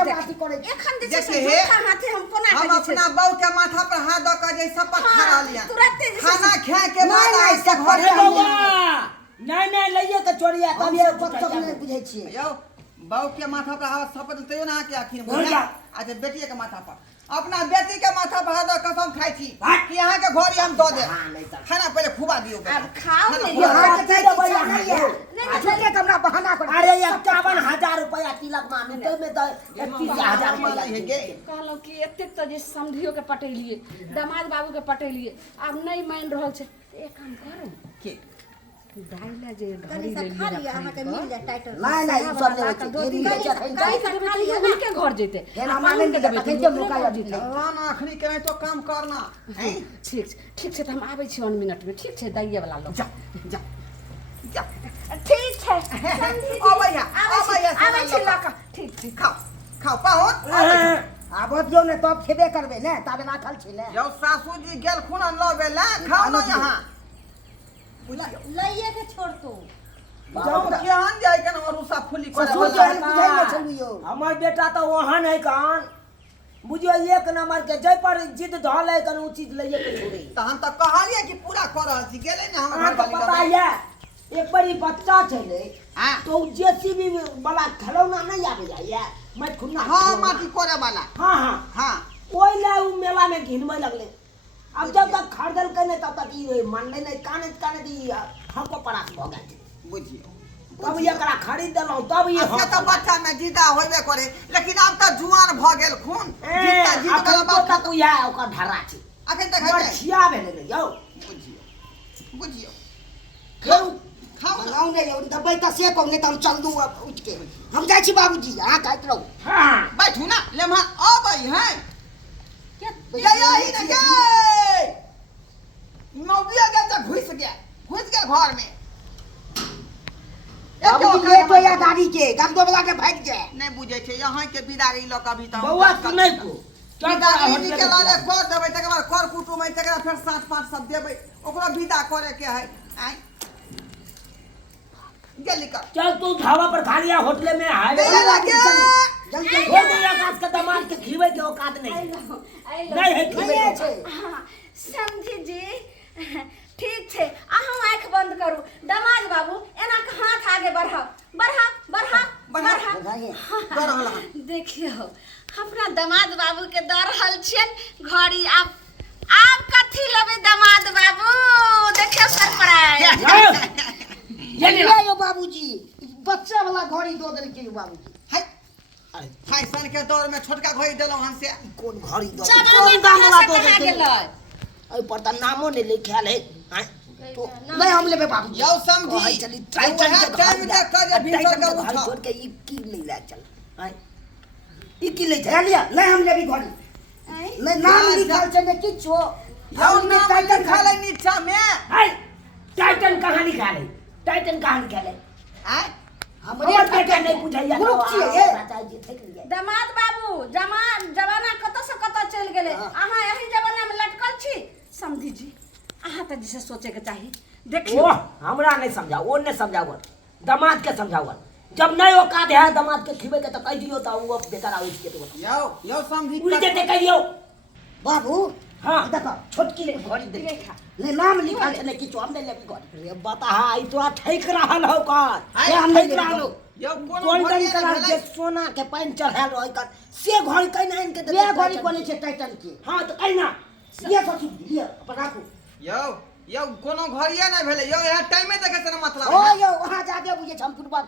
के बात करे एखन जे छै से झूठा हाथे हम कोना हम अपना बहू के माथा पर हाथ द के जे सब पर खा लिया खाना खाए के बाद आई से घर नहीं लइए के चोरिया हम ये पत्तक नहीं बुझै छियै यो बहू के माथा पर हाथ सपत तैयो ना के आखिर बोला अच्छा बेटी के माथा पर अपना बेटी के माथा पर हाथ कसम खाई छी कि यहां के घोड़ी हम दो दे खाना पहले खुबा दियो अब खाओ नहीं यहाँ के नहीं झूठे कमरा बहाना कर अरे 51,000 रुपया तिलक मामी तो में 31,000 रुपया है गे कहलो कि एते तो जे समधियो के पटेलिए दामाद बाबू के पटेलिए अब नहीं मान रहल छै एक काम करू के दाइला जे घड़ी से ले खा लिया हमरा के मिल जाए टाइटल नहीं ई सब नहीं दो दिन गाड़ी से खाली उनके घर जेते हेला माने के देबे के मौका जेते लाना अखनी के तो काम करना ठीक छै त हम आबै छी 1 मिनट में ठीक छै दैये वाला लोग जा जा जा ठीक छै समझी ओ भैया आबै छी लका ठीक खाओ पाहुन आबत जो ने तब खेबे करबे ने ताबे राखल छी ने यो सासू जी गेल खुना लबे ला खाओ ना यहां लइए के छोड़ तो जाओ केहन जाय के ना रुसा फुली करे ससुर के बुझाई न छलियो हमर बेटा तो वहां है कान बुझियो एक नंबर के जय पर जिद धल है कन उ चीज लइए के छोड़ी त हम त कहलिए कि पूरा कर रहल छी गेले ने हम घर वाली पता है एक बड़ी बच्चा छले हां तो जेसीबी वाला खलौना नहीं आवे जाए मत खुन्ना हां माटी कोरे वाला हां ओइ ले उ मेला में घिनवे लगले अब जब तक खरीदल कने तब तक ई मानले नहीं काने दी हमको पराक भ गए बुझियो तब ये करा खरीद देलौ तब ये हम तो बच्चा में जिदा होबे करे लेकिन अब त जुआन भ गेल खून जिदा कला बात तो या ओकर धरा छी अखन तक है छिया भेले यौ बुझियो खाओ लाऊ ने यो दबाई त से को ने त हम चल दू अब उठ के हम जाय छी बाबूजी हां कहत रहू हां बैठू ना लेमा अबै है क्या यही न गए नौबिया गया घुस गया घर में बाबूजी ले तो या गाड़ी के गंदो वाला के भाग जाए नहीं बुझे छे यहां के बिदारी ल कभी त बउआ सुनै को बिदारी निकला ले कर देबै तकर बाद कर कुटुम है तकर फिर 7-5 सब देबै ओकरा विदा करे के है आई जल्दी कर चल तू ढाबा पर खा लिया होटल में हाईवे लगे जल्दी हो गया काज का दामाद के खिवे के औकात नहीं नहीं है खिवे के समझी जी ठीक छै अहाँ आंख बंद करू दामाद बाबू एना के हाथ आगे बढ़ा देखियो अपना दामाद बाबू के दर रहल छियन घड़ी आप कथी लेबे दामाद बाबू देखियो सरप्राइज ये यो बाबूजी बच्चा वाला घड़ी दो देल के बाबूजी है फैशन के दौर में छोटका घड़ी देलो हम से कौन घड़ी दो कौन दाम वाला दो देल ओइ पर त नामो नहीं लिखल है तो नहीं हम लेबे बाबूजी यो समझी चली टाइटन के टाइम तक कर भीतर का घर उठा छोड़ के ई की ले ले चल हां ई की ले ले लिया नहीं हम लेबी घड़ी नहीं नाम लिखल छै ने किछो यो नाम टाइटन खा ले नीचा में हाय टाइटन कहां लिखा है टाइटन कहां लिखा है हैं हमरे बेटा नहीं बुझाइया ग्रुप छिए दामाद बाबू जमाना कत से कत चल गेले अहाँ यही जमाना में लटकल छी समझी जी अहाँ त जिसे सोचे के चाहिए देखियो ओ हमरा नहीं समझाओ वो नहीं समझाओ दामाद के समझाओ जब नहीं औकात है दामाद के खिबे के तो कह दियो त वो बेकार आउट के तो यो समझी उल्टे ते कह दियो बाबू हां देखो छोटकी ले घड़ी दे देखा नहीं नाम लिखल छै ने किछो हम नहीं लेबी घड़ी अरे बता ई तो ठेक रहल हो का से हम नहीं रहलो यो गोल्डन कलर के सोना के पैन चढ़ाल रह कर से घड़ी कहीं नहीं के ये घड़ी कोनी छै टाइटन के हां तो कहीं ना ये सब ये अपन राखू यो कोनो घड़िया नहीं भेले यो यहाँ टाइम में देखे से मतलब ओ यो वहां जाके बुझे हम फुटबॉल